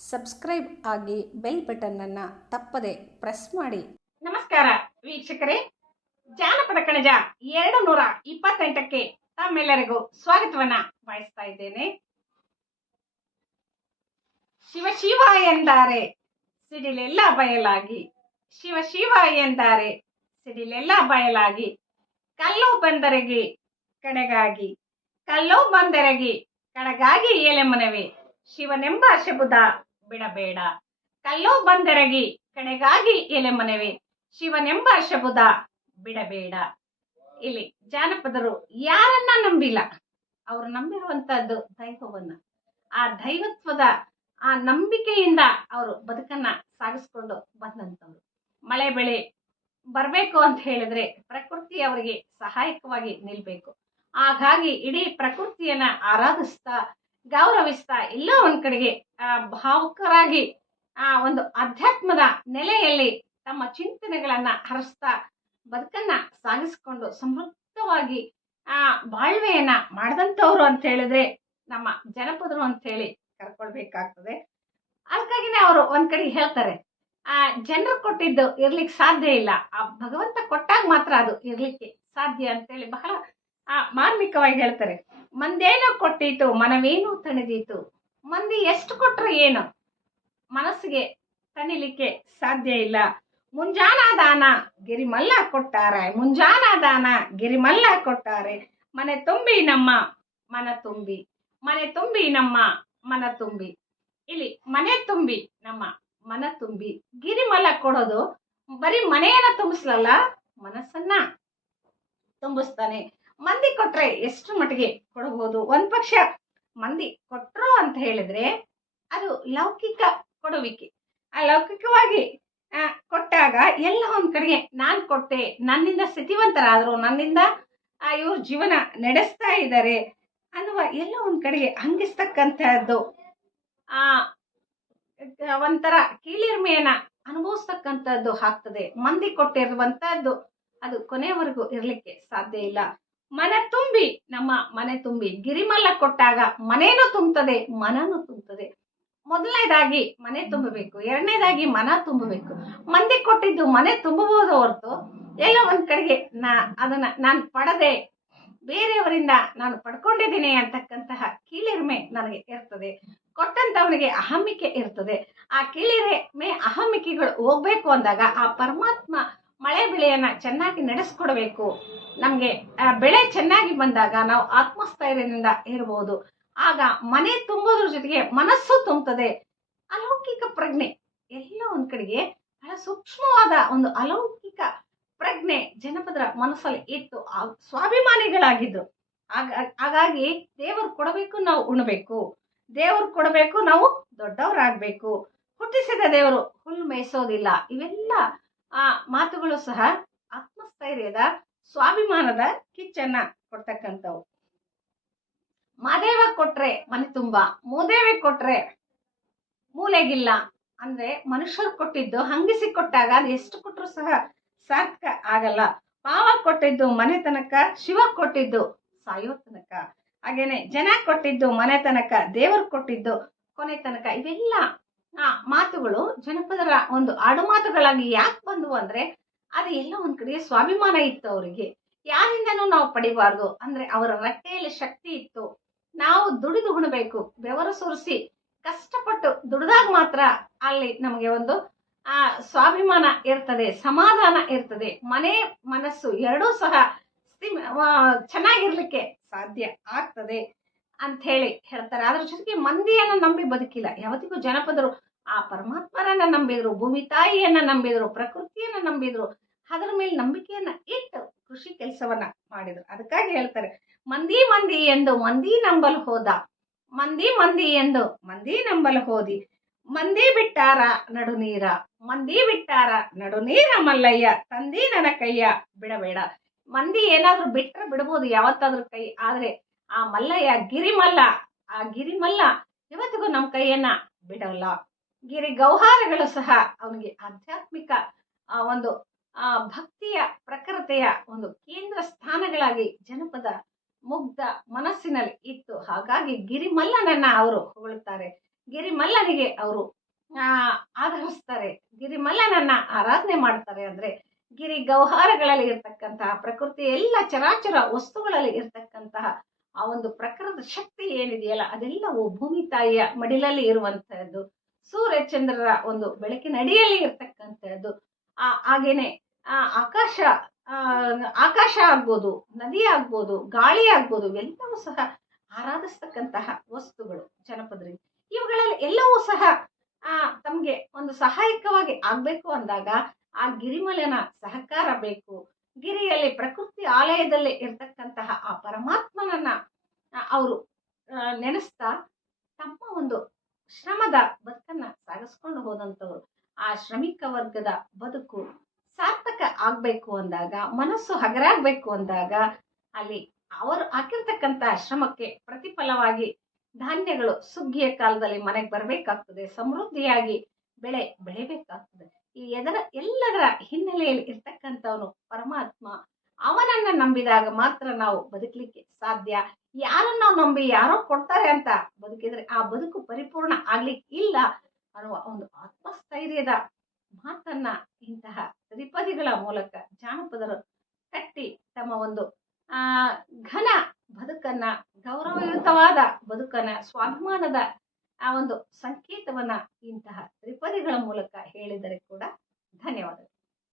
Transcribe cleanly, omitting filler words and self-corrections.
Subscribe ಆಗಿ bell ಬಟನ್ನನ್ನು ತಪ್ಪದೆ press ಮಾಡಿ. ನಮಸ್ಕಾರ ವೀಕ್ಷಕರೇ, ಜಾನಪದ ಕಣಜ 228ಕ್ಕೆ ತಮ್ಮೆಲ್ಲರಿಗೂ ಸ್ವಾಗತವನ್ನ ಬಯಸ್ತಾ ಇದ್ದೇನೆ. ಶಿವ ಶಿವ ಎಂದಾರೆ ಸಿಡಿಲೆಲ್ಲ ಬಯಲಾಗಿ, ಶಿವ ಶಿವ ಎಂದಾರೆ ಸಿಡಿಲೆಲ್ಲ ಬಯಲಾಗಿ, ಕಲ್ಲು ಬಂದರೆಗೆ ಕಡೆಗಾಗಿ, ಕಲ್ಲು ಬಂದರೆಗೆ ಕಡೆಗಾಗಿ ಏಲೆ ಮನವಿ, ಶಿವನೆಂಬ ಶಬುದ ಬಿಡಬೇಡ. ಕಲ್ಲು ಬಂದೆರಗಿ ಕಡೆಗಾಗಿ ಎಲೆ ಮನವಿ, ಶಿವನೆಂಬ ಶಬುದ ಬಿಡಬೇಡ. ಇಲ್ಲಿ ಜಾನಪದರು ಯಾರನ್ನ ನಂಬಿಲ್ಲ, ಅವರು ನಂಬಿರುವಂತಹದ್ದು ದೈವವನ್ನ. ಆ ದೈವತ್ವದ ಆ ನಂಬಿಕೆಯಿಂದ ಅವರು ಬದುಕನ್ನ ಸಾಗಿಸ್ಕೊಂಡು ಬಂದಂಥವ್ರು. ಮಳೆ ಬೆಳೆ ಬರಬೇಕು ಅಂತ ಹೇಳಿದ್ರೆ ಪ್ರಕೃತಿ ಅವರಿಗೆ ಸಹಾಯಕವಾಗಿ ನಿಲ್ಬೇಕು. ಹಾಗಾಗಿ ಇಡೀ ಪ್ರಕೃತಿಯನ್ನ ಆರಾಧಿಸ್ತಾ ಗೌರವಿಸ್ತಾ ಎಲ್ಲ ಒಂದ್ ಕಡೆಗೆ ಭಾವುಕರಾಗಿ ಒಂದು ಅಧ್ಯಾತ್ಮದ ನೆಲೆಯಲ್ಲಿ ತಮ್ಮ ಚಿಂತನೆಗಳನ್ನ ಹರಿಸ್ತಾ ಬದುಕನ್ನ ಸಾಗಿಸಿಕೊಂಡು ಸಮೃದ್ಧವಾಗಿ ಬಾಳ್ವೆಯನ್ನ ಮಾಡಿದಂಥವ್ರು ಅಂತ ಹೇಳಿದ್ರೆ ನಮ್ಮ ಜನಪದರು ಅಂತ ಹೇಳಿ ಕರ್ಕೊಳ್ಬೇಕಾಗ್ತದೆ. ಅದಕ್ಕಾಗಿನೇ ಅವರು ಒಂದ್ ಕಡೆ ಹೇಳ್ತಾರೆ, ಜನರು ಕೊಟ್ಟಿದ್ದು ಇರ್ಲಿಕ್ಕೆ ಸಾಧ್ಯ ಇಲ್ಲ, ಆ ಭಗವಂತ ಕೊಟ್ಟಾಗ ಮಾತ್ರ ಅದು ಇರ್ಲಿಕ್ಕೆ ಸಾಧ್ಯ ಅಂತೇಳಿ ಬಹಳ ಮಾರ್ಮಿಕವಾಗಿ ಹೇಳ್ತಾರೆ. ಮಂದೇನೋ ಕೊಟ್ಟೀತು ಮನವೇನು ತಣಿದೀತು, ಮಂದಿ ಎಷ್ಟು ಕೊಟ್ರು ಏನು ಮನಸ್ಸಿಗೆ ತಣಿಲಿಕ್ಕೆ ಸಾಧ್ಯ ಇಲ್ಲ. ಮುಂಜಾನ ದಾನ ಗಿರಿಮಲ್ಲ ಕೊಟ್ಟಾರೆ, ಮುಂಜಾನ ದಾನ ಗಿರಿಮಲ್ಲ ಕೊಟ್ಟಾರೆ, ಮನೆ ತುಂಬಿ ನಮ್ಮ ಮನ ತುಂಬಿ, ಮನೆ ತುಂಬಿ ನಮ್ಮ ಮನ ತುಂಬಿ. ಇಲ್ಲಿ ಮನೆ ತುಂಬಿ ನಮ್ಮ ಮನ ತುಂಬಿ, ಗಿರಿಮಲ್ಲ ಕೊಡೋದು ಬರೀ ಮನೆಯನ್ನ ತುಂಬಿಸ್ಲಲ್ಲ, ಮನಸ್ಸನ್ನ ತುಂಬಿಸ್ತಾನೆ. ಮಂದಿ ಕೊಟ್ರೆ ಎಷ್ಟು ಮಟ್ಟಿಗೆ ಕೊಡಬಹುದು. ಒಂದ್ ಪಕ್ಷ ಮಂದಿ ಕೊಟ್ರು ಅಂತ ಹೇಳಿದ್ರೆ ಅದು ಲೌಕಿಕ ಕೊಡುವಿಕೆ. ಆ ಲೌಕಿಕವಾಗಿ ಕೊಟ್ಟಾಗ ಎಲ್ಲ ಒಂದ್ ಕಡೆಗೆ ನಾನ್ ಕೊಟ್ಟೆ, ನನ್ನಿಂದ ಸ್ಥಿತಿವಂತರಾದ್ರು, ನನ್ನಿಂದ ಇವ್ರ ಜೀವನ ನಡೆಸ್ತಾ ಇದ್ದಾರೆ ಅನ್ನುವ ಎಲ್ಲ ಒಂದ್ ಕಡೆಗೆ ಹಂಗಿಸ್ತಕ್ಕಂತಹದ್ದು ಒಂಥರ ಕೀಳಿರ್ಮೆಯನ್ನ ಅನುಭವಿಸ್ತಕ್ಕಂಥದ್ದು ಆಗ್ತದೆ. ಮಂದಿ ಕೊಟ್ಟಿರುವಂತಹದ್ದು ಅದು ಕೊನೆಯವರೆಗೂ ಇರ್ಲಿಕ್ಕೆ ಸಾಧ್ಯ ಇಲ್ಲ. ಮನ ತುಂಬಿ ನಮ್ಮ ಮನೆ ತುಂಬಿ, ಗಿರಿಮಲ್ಲ ಕೊಟ್ಟಾಗ ಮನೇನು ತುಂಬುತ್ತದೆ, ಮನನು ತುಂಬುತ್ತದೆ. ಮೊದಲನೇದಾಗಿ ಮನೆ ತುಂಬಬೇಕು, ಎರಡನೇದಾಗಿ ಮನ ತುಂಬಬೇಕು. ಮಂದಿ ಕೊಟ್ಟಿದ್ದು ಮನೆ ತುಂಬಬಹುದು ಹೊರತು ಎಲ್ಲ ಒಂದ್ ಕಡೆಗೆ ಅದನ್ನ ನಾನು ಪಡೆದೆ, ಬೇರೆಯವರಿಂದ ನಾನು ಪಡ್ಕೊಂಡಿದ್ದೀನಿ ಅಂತಕ್ಕಂತಹ ಕೀಳಿರಿಮೆ ನನಗೆ ಇರ್ತದೆ. ಕೊಟ್ಟಂತವನಿಗೆ ಅಹಮಿಕೆ ಇರ್ತದೆ. ಆ ಕೀಳಿರಿಮೆ ಅಹಮಿಕೆಗಳು ಹೋಗ್ಬೇಕು ಅಂದಾಗ ಆ ಪರಮಾತ್ಮ ಮಳೆ ಬೆಳೆಯನ್ನ ಚೆನ್ನಾಗಿ ನಡೆಸ್ಕೊಡ್ಬೇಕು. ನಮ್ಗೆ ಬೆಳೆ ಚೆನ್ನಾಗಿ ಬಂದಾಗ ನಾವು ಆತ್ಮಸ್ಥೈರ್ಯದಿಂದ ಇರಬಹುದು. ಆಗ ಮನೆ ತುಂಬೋದ್ರ ಜೊತೆಗೆ ಮನಸ್ಸು ತುಂಬುತ್ತದೆ. ಅಲೌಕಿಕ ಪ್ರಜ್ಞೆ ಎಲ್ಲ ಒಂದ್ ಕಡೆಗೆ ಬಹಳ ಸೂಕ್ಷ್ಮವಾದ ಒಂದು ಅಲೌಕಿಕ ಪ್ರಜ್ಞೆ ಜನಪದರ ಮನಸ್ಸಲ್ಲಿ ಇತ್ತು. ಸ್ವಾಭಿಮಾನಿಗಳಾಗಿದ್ರು. ಹಾಗಾಗಿ ದೇವರು ಕೊಡಬೇಕು, ನಾವು ಉಣಬೇಕು, ದೇವರು ಕೊಡಬೇಕು, ನಾವು ದೊಡ್ಡವರಾಗ್ಬೇಕು, ಹುಟ್ಟಿಸಿದ ದೇವರು ಹುಲ್ಲು ಮೇಯಿಸೋದಿಲ್ಲ. ಇವೆಲ್ಲ ಮಾತುಗಳು ಸಹ ಆತ್ಮಸ್ಥೈರ್ಯದ ಸ್ವಾಭಿಮಾನದ ಕಿಚ್ಚನ್ನ ಕೊಡ್ತಕ್ಕಂಥವು. ಮಾದೇವ ಕೊಟ್ರೆ ಮನೆ ತುಂಬಾ, ಮೂದೇವಿ ಕೊಟ್ರೆ ಮೂಲೆಗಿಲ್ಲ ಅಂದ್ರೆ ಮನುಷ್ಯರು ಕೊಟ್ಟಿದ್ದು ಹಂಗಿಸಿ ಕೊಟ್ಟಾಗ ಅದು ಎಷ್ಟು ಕೊಟ್ಟರು ಸಹ ಸಾರ್ಥಕ ಆಗಲ್ಲ. ಪಾವ ಕೊಟ್ಟಿದ್ದು ಮನೆ ತನಕ, ಶಿವ ಕೊಟ್ಟಿದ್ದು ಸಾಯೋ ತನಕ, ಹಾಗೇನೆ ಜನ ಕೊಟ್ಟಿದ್ದು ಮನೆ ತನಕ, ದೇವರು ಕೊಟ್ಟಿದ್ದು ಕೊನೆ ತನಕ. ಇವೆಲ್ಲ ಮಾತುಗಳು ಜನಪದರ ಒಂದು ಆಡುಮಾತುಗಳಾಗಿ ಯಾಕೆ ಬಂದವು ಅಂದ್ರೆ ಅದು ಎಲ್ಲ ಒಂದ್ ಕಡೆ ಸ್ವಾಭಿಮಾನ ಇತ್ತು ಅವರಿಗೆ. ಯಾರಿಂದನೂ ನಾವು ಪಡಿಬಾರ್ದು ಅಂದ್ರೆ ಅವರ ರಟ್ಟೆಯಲ್ಲಿ ಶಕ್ತಿ ಇತ್ತು. ನಾವು ದುಡಿದು ಉಣಬೇಕು, ಬೆವರು ಸುರಿಸಿ ಕಷ್ಟಪಟ್ಟು ದುಡಿದಾಗ ಮಾತ್ರ ಅಲ್ಲಿ ನಮಗೆ ಒಂದು ಸ್ವಾಭಿಮಾನ ಇರ್ತದೆ, ಸಮಾಧಾನ ಇರ್ತದೆ. ಮನೆ ಮನಸ್ಸು ಎರಡೂ ಸಹ ಚೆನ್ನಾಗಿರ್ಲಿಕ್ಕೆ ಸಾಧ್ಯ ಆಗ್ತದೆ ಅಂತ ಹೇಳಿ ಹೇಳ್ತಾರೆ. ಅದ್ರ ಜೊತೆಗೆ ಮಂದಿಯನ್ನ ನಂಬಿ ಬದುಕಿಲ್ಲ ಯಾವತ್ತಿಗೂ ಜನಪದರು. ಆ ಪರಮಾತ್ಮರನ್ನ ನಂಬಿದ್ರು, ಭೂಮಿ ತಾಯಿಯನ್ನ ನಂಬಿದ್ರು, ಪ್ರಕೃತಿಯನ್ನ ನಂಬಿದ್ರು, ಅದರ ಮೇಲೆ ನಂಬಿಕೆಯನ್ನ ಇಟ್ಟು ಕೃಷಿ ಕೆಲಸವನ್ನ ಮಾಡಿದ್ರು. ಅದಕ್ಕಾಗಿ ಹೇಳ್ತಾರೆ, ಮಂದಿ ಮಂದಿ ಎಂದು ಮಂದಿ ನಂಬಲು ಹೋದ, ಮಂದಿ ಮಂದಿ ಎಂದು ಮಂದಿ ನಂಬಲು ಹೋದಿ, ಮಂದಿ ಬಿಟ್ಟಾರ ನಡು ನೀರ, ಮಂದಿ ಬಿಟ್ಟಾರ ನಡು ನೀರ ಮಲ್ಲಯ್ಯ, ತಂದಿ ನನ್ನ ಕೈಯ ಬಿಡಬೇಡ. ಮಂದಿ ಏನಾದ್ರೂ ಬಿಟ್ರೆ ಬಿಡ್ಬೋದು ಯಾವತ್ತಾದ್ರೂ ಕೈ, ಆದ್ರೆ ಆ ಮಲ್ಲಯ್ಯ ಗಿರಿಮಲ್ಲ, ಆ ಗಿರಿಮಲ್ಲ ಇವತ್ತಿಗೂ ನಮ್ಮ ಕೈಯನ್ನ ಬಿಡಲ್ಲ. ಗಿರಿ ಗೌಹಾರಗಳು ಸಹ ಅವನಿಗೆ ಆಧ್ಯಾತ್ಮಿಕ ಒಂದು ಭಕ್ತಿಯ ಪ್ರಖರತೆಯ ಒಂದು ಕೇಂದ್ರ ಸ್ಥಾನಗಳಾಗಿ ಜನಪದ ಮುಗ್ಧ ಮನಸ್ಸಿನಲ್ಲಿ ಇತ್ತು. ಹಾಗಾಗಿ ಗಿರಿಮಲ್ಲನನ್ನ ಅವರು ಹೊಗಳುತ್ತಾರೆ. ಗಿರಿಮಲ್ಲನಿಗೆ ಅವರು ಆಧರಿಸ್ತಾರೆ, ಗಿರಿಮಲ್ಲನನ್ನ ಆರಾಧನೆ ಮಾಡ್ತಾರೆ. ಅಂದ್ರೆ ಗಿರಿ ಗೌಹಾರಗಳಲ್ಲಿ ಇರ್ತಕ್ಕಂತಹ ಪ್ರಕೃತಿ ಎಲ್ಲ ಚರಾಚರ ವಸ್ತುಗಳಲ್ಲಿ ಇರ್ತಕ್ಕಂತಹ ಆ ಒಂದು ಪ್ರಕೃತಿಯ ಶಕ್ತಿ ಏನಿದೆಯಲ್ಲ ಅದೆಲ್ಲವೂ ಭೂಮಿ ತಾಯಿಯ ಮಡಿಲಲ್ಲಿ ಇರುವಂತಹದ್ದು, ಸೂರ್ಯ ಚಂದ್ರರ ಒಂದು ಬೆಳಕಿನ ಅಡಿಯಲ್ಲಿ ಇರ್ತಕ್ಕಂಥದ್ದು. ಹಾಗೇನೆ ಆಕಾಶ ಆಕಾಶ ಆಗ್ಬೋದು, ನದಿ ಆಗ್ಬೋದು, ಗಾಳಿ ಆಗ್ಬೋದು, ಇವೆಲ್ಲವೂ ಸಹ ಆರಾಧಿಸ್ತಕ್ಕಂತಹ ವಸ್ತುಗಳು ಜನಪದರಿಗೆ. ಇವುಗಳಲ್ಲಿ ಎಲ್ಲವೂ ಸಹ ತಮ್ಗೆ ಒಂದು ಸಹಾಯಕವಾಗಿ ಆಗ್ಬೇಕು ಅಂದಾಗ ಆ ಗಿರಿಮಲನ ಸಹಕಾರ ಬೇಕು. ಗಿರಿಯಲ್ಲಿ ಪ್ರಕೃತಿ ಆಲಯದಲ್ಲಿ ಇರ್ತಕ್ಕಂತಹ ಆ ಪರಮಾತ್ಮನನ್ನ ಅವರು ನೆನೆಸ್ತಾ ತಮ್ಮ ಒಂದು ಶ್ರಮದ ಬದುಕನ್ನ ಸಾಗಿಸ್ಕೊಂಡು ಹೋದಂಥವ್ರು. ಆ ಶ್ರಮಿಕ ವರ್ಗದ ಬದುಕು ಸಾರ್ಥಕ ಆಗ್ಬೇಕು ಅಂದಾಗ, ಮನಸ್ಸು ಹಗರಾಗ್ಬೇಕು ಅಂದಾಗ ಅಲ್ಲಿ ಅವರು ಹಾಕಿರ್ತಕ್ಕಂತ ಶ್ರಮಕ್ಕೆ ಪ್ರತಿಫಲವಾಗಿ ಧಾನ್ಯಗಳು ಸುಗ್ಗಿಯ ಕಾಲದಲ್ಲಿ ಮನೆಗೆ ಬರಬೇಕಾಗ್ತದೆ, ಸಮೃದ್ಧಿಯಾಗಿ ಬೆಳೆ ಬೆಳಿಬೇಕಾಗ್ತದೆ. ಈ ಎಲ್ಲದರ ಹಿನ್ನೆಲೆಯಲ್ಲಿ ಇರ್ತಕ್ಕಂಥವನು ಪರಮಾತ್ಮ. ಅವನನ್ನ ನಂಬಿದಾಗ ಮಾತ್ರ ನಾವು ಬದುಕಲಿಕ್ಕೆ ಸಾಧ್ಯ. ಯಾರನ್ನ ನಂಬಿ ಯಾರೋ ಕೊಡ್ತಾರೆ ಅಂತ ಬದುಕಿದ್ರೆ ಆ ಬದುಕು ಪರಿಪೂರ್ಣ ಆಗ್ಲಿಕ್ಕೆ ಇಲ್ಲ ಅನ್ನುವ ಒಂದು ಆತ್ಮಸ್ಥೈರ್ಯದ ಮಾತನ್ನ ಇಂತಹ ತ್ರಿಪದಿಗಳ ಮೂಲಕ ಜಾನಪದರು ಕಟ್ಟಿ ತಮ್ಮ ಒಂದು ಘನ ಬದುಕನ್ನ, ಗೌರವಯುತವಾದ ಬದುಕನ್ನ, ಸ್ವಾಭಿಮಾನದ ಆ ಒಂದು ಸಂಕೇತವನ್ನ ಇಂತಹ ತ್ರಿಪದಿಗಳ ಮೂಲಕ ಹೇಳಿದರೆ ಕೂಡ ಧನ್ಯವಾದಗಳು.